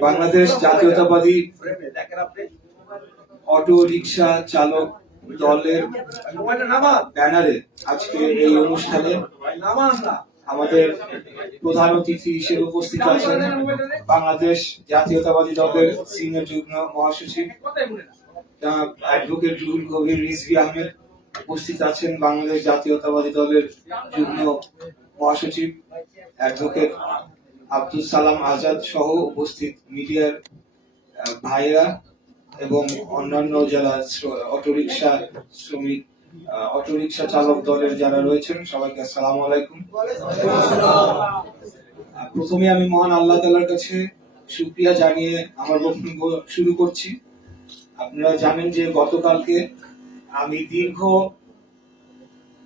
বাংলাদেশ জাতীয়তাবাদী auto rickshaw চালক দলের ব্যানারে আজকে এই অনুষ্ঠানে আমাদের প্রধান অতিথি হিসেবে উপস্থিত আছেন বাংলাদেশ জাতীয়তাবাদী দলের সিনিয়র যুগ্ম মহাসচিব অ্যাডভোকেট রুহুল কবির রিজভি আহমেদ উপস্থিত আছেন বাংলাদেশ জাতীয়তাবাদী দলের যুগ্ম মহাসচিব অ্যাডভোকেট আব্দুল সালাম আজাদ সহ উপস্থিত মিডিয়ার ভাইরা এবং অন্যান্য যারা অটোরিকশা শ্রমিক অটোরিকশা চালক দলের যারা রয়েছেন, সবাইকে আসসালামু আলাইকুম। প্রথমে আমি মহান আল্লাহ তালার কাছে শুক্রিয়া জানিয়ে আমার বক্তব্য শুরু করছি। আপনারা জানেন যে গতকালকে আমি দীর্ঘ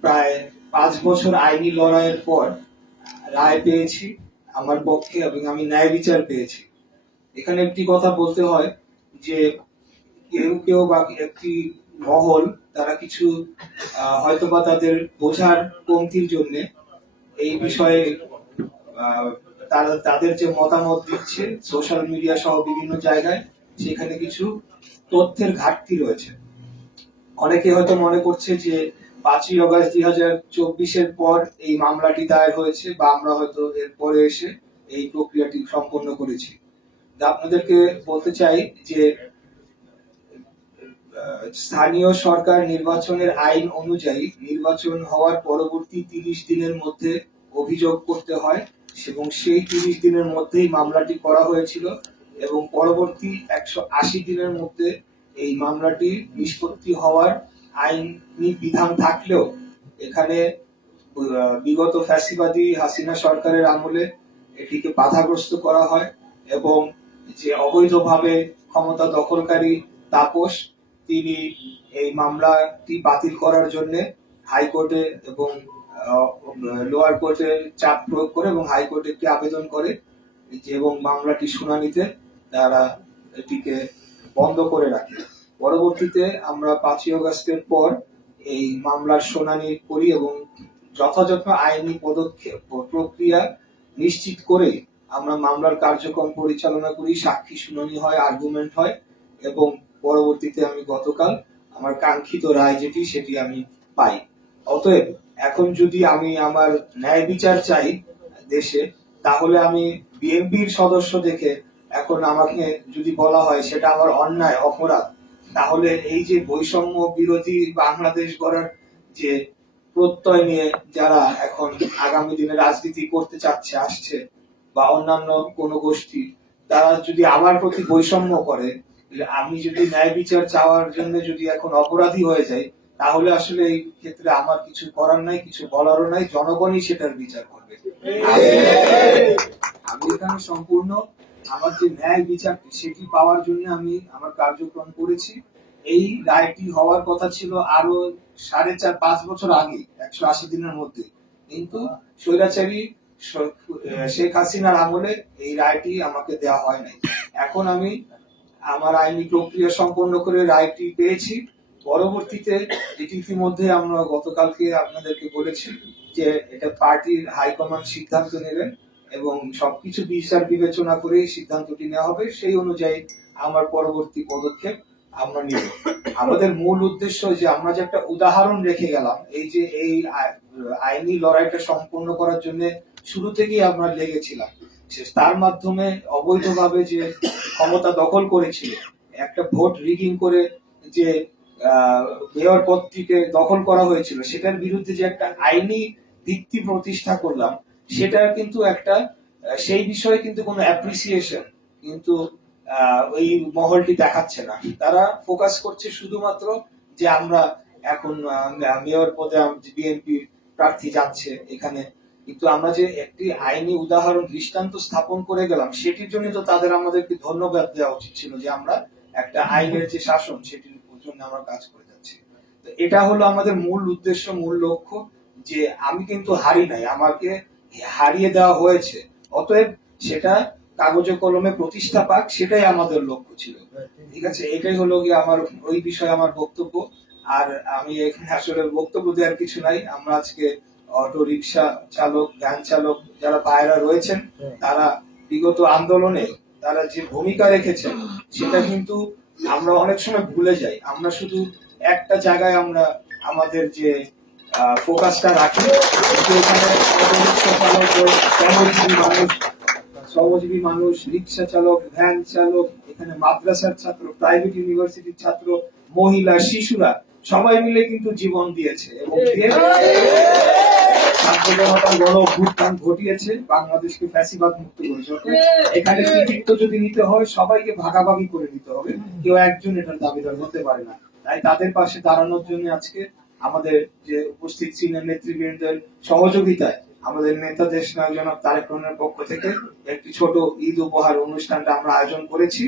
প্রায় পাঁচ বছর আইনি লড়াইয়ের পর রায় পেয়েছি, আমার পক্ষে এবং আমি ন্যায় বিচার পেয়েছি। এখানে একটি কথা বলতে হয় যে, কেউ কেউ বা একটি মহল, তারা কিছু হয়তোবা তাদের বোঝার কমতির জন্য এই বিষয়ে তারা, তাদের যে মতামত দিচ্ছে সোশ্যাল মিডিয়া সহ বিভিন্ন জায়গায়, সেখানে কিছু তথ্যের ঘাটতি রয়েছে। অনেকে হয়তো মনে করছে যে পাঁচই অগস্ট দুই হাজার চব্বিশের পর এই মামলাটি দায়ের হয়েছে বা আমরা হয়তো এর পরে এসে এই প্রক্রিয়াটি সম্পন্ন করেছি। আপনাদেরকে বলতে চাই যে স্থানীয় সরকার নির্বাচনের আইন অনুযায়ী নির্বাচন হওয়ার পরবর্তী তিরিশ দিনের মধ্যে অভিযোগ করতে হয় এবং সেই তিরিশ দিনের মধ্যেই মামলাটি করা হয়েছিল এবং পরবর্তী একশো আশি দিনের মধ্যে এই মামলাটি নিষ্পত্তি হওয়ার আইনি বিধান থাকলেও এখানে বিগত ফ্যাসিবাদী হাসিনা সরকারের আমলে এটিকে বাধাগ্রস্ত করা হয় এবং যে অবৈধভাবে ক্ষমতা দখলকারী তাপস, তিনি এই মামলাটি বাতিল করার জন্য হাইকোর্টে এবং লোয়ার কোর্টে চাপ প্রয়োগ করে এবং হাইকোর্টে একটি আবেদন করে এবং মামলাটি শুনানিতে তারা এটিকে বন্ধ করে রাখে। পরবর্তীতে আমরা পাঁচই অগস্টের পর এই মামলার শুনানি করি এবং যথাযথ আইনি পদক্ষেপ প্রক্রিয়া নিশ্চিত করে আমরা মামলার কার্যক্রম পরিচালনা করি, সাক্ষী শুনানি হয় আর্গুমেন্ট হয় এবং পরবর্তীতে আমি গতকাল আমার কাঙ্ক্ষিত রায় যেটি সেটি আমি পাই। অতএব এখন যদি আমি আমার ন্যায় বিচার চাই দেশে, তাহলে আমি বিএনপির সদস্য দেখে এখন আমাকে যদি বলা হয় সেটা আমার অন্যায়, অপরাধ তাহলে এই যে বৈষম্য বিরোধী বাংলাদেশ গড়ার যে প্রত্যয় নিয়ে যারা এখন আগামী দিনে রাজনীতি করতে চাচ্ছে, আসছে, বা অন্যান্য কোন গোষ্ঠী, তারা যদি আমার প্রতি বৈষম্য করে আমি যদি ন্যায় বিচার চাওয়ার জন্য যদি এখন অপরাধী হয়ে যাই, তাহলে আসলে এই ক্ষেত্রে আমার কিছু করার নাই, কিছু বলারও নাই, জনগণই সেটার বিচার করবে। আমি- এখানে সম্পূর্ণ আমার যে ন্যায় বিচারটি সেটি পাওয়ার জন্য আমি আমার কার্যক্রম করেছি। এই রায়টি হওয়ার কথা ছিল আরও সাড়ে চার, পাঁচ বছর আগে, একশো আশি দিনের মধ্যে। কিন্তু স্বৈরাচারী শেখ হাসিনার আমলে এই রায়টি আমাকে দেওয়া হয় নাই। এখন আমি আমার আইনি প্রক্রিয়া সম্পন্ন করে রায়টি পেয়েছি। পরবর্তীতে ইতিমধ্যে আমরা গতকালকে আপনাদেরকে বলেছি যে এটা পার্টির হাইকমান্ড সিদ্ধান্ত নেবেন। এবং সবকিছু বিচার বিবেচনা করে সিদ্ধান্তটি নেওয়া হবে, সেই অনুযায়ী আমার পরবর্তী পদক্ষেপ আমরা নিব। আমাদের মূল উদ্দেশ্য যে আমরা যে একটা উদাহরণ রেখে গেলাম, এই যে এই আইনি লড়াইটা সম্পন্ন করার জন্য শুরু থেকেই আমরা লেগেছিলাম। তার মাধ্যমে অবৈধভাবে যে ক্ষমতা দখল করেছিল, একটা ভোট রিগিং করে যে মেয়র পদটিকে দখল করা হয়েছিল, সেটার বিরুদ্ধে যে একটা আইনি ভিত্তি প্রতিষ্ঠা করলাম সেটার কিন্তু একটা সেই বিষয়ে কিন্তু কোনো অ্যাপ্রিসিয়েশন কিন্তু ওই মহলটি দেখাচ্ছে না। তারা ফোকাস করছে শুধুমাত্র যে আমরা এখন মেয়র পদে বিএনপি প্রার্থী যাচ্ছে এখানে। কিন্তু আমরা যে একটি আইনি উদাহরণ, দৃষ্টান্ত স্থাপন করে গেলাম, সেটির জন্য তো তাদের আমাদেরকে ধন্যবাদ দেওয়া উচিত ছিল যে আমরা একটা আইনের যে শাসন, সেটির জন্য আমরা কাজ করে যাচ্ছি। তো এটা হলো আমাদের মূল উদ্দেশ্য, মূল লক্ষ্য যে আমি কিন্তু হারি নাই। আমাকে হারিয়ে দেওয়া হয়েছে। অতএব সেটা কাগজে কলমে প্রতিষ্ঠা পাক, সেটাই আমাদের লক্ষ্য ছিল। ঠিক আছে? এটাই হলো গিয়ে আমার, ওই বিষয়ে আমার বক্তব্য। আর আমি এখানে আসলে বক্তব্য দেওয়ার কিছু নাই। আমরা আজকে অটো রিক্সা চালক, ভ্যান চালক যারা ভাইরা রয়েছেন, তারা বিগত আন্দোলনে তারা যে ভূমিকা রেখেছেন, সেটা কিন্তু আমরা অনেক সময় ভুলে যাই। আমরা শুধু একটা জায়গায় আমরা আমাদের যে ফোকাসটা রাখি এখানে শ্রমজীবী মানুষ রিক্সা চালক, ভ্যান চালক, এখানে মাদ্রাসার ছাত্র প্রাইভেট ইউনিভার্সিটির ছাত্র, মহিলা, শিশুরা, সবাই মিলে কিন্তু জীবন দিয়েছে এবং ঘটিয়েছে, বাংলাদেশকে ফ্যাসিবাদ মুক্ত করেছে এখানে কৃতিত্ব যদি নিতে হয়, সবাইকে ভাগাভাগি করে নিতে হবে। কেউ একজন এটার দাবিদার হতে পারে না। তাই তাদের পাশে দাঁড়ানোর জন্য আজকে আমাদের যে উপস্থিত সিনিয়র নেতৃবৃন্দের সহযোগিতায় আমাদের নেতা দেশ নায়ক জনাব তারেক রহমানের পক্ষ থেকে একটি ছোট ঈদ উপহার অনুষ্ঠানটা আমরা আয়োজন করেছি।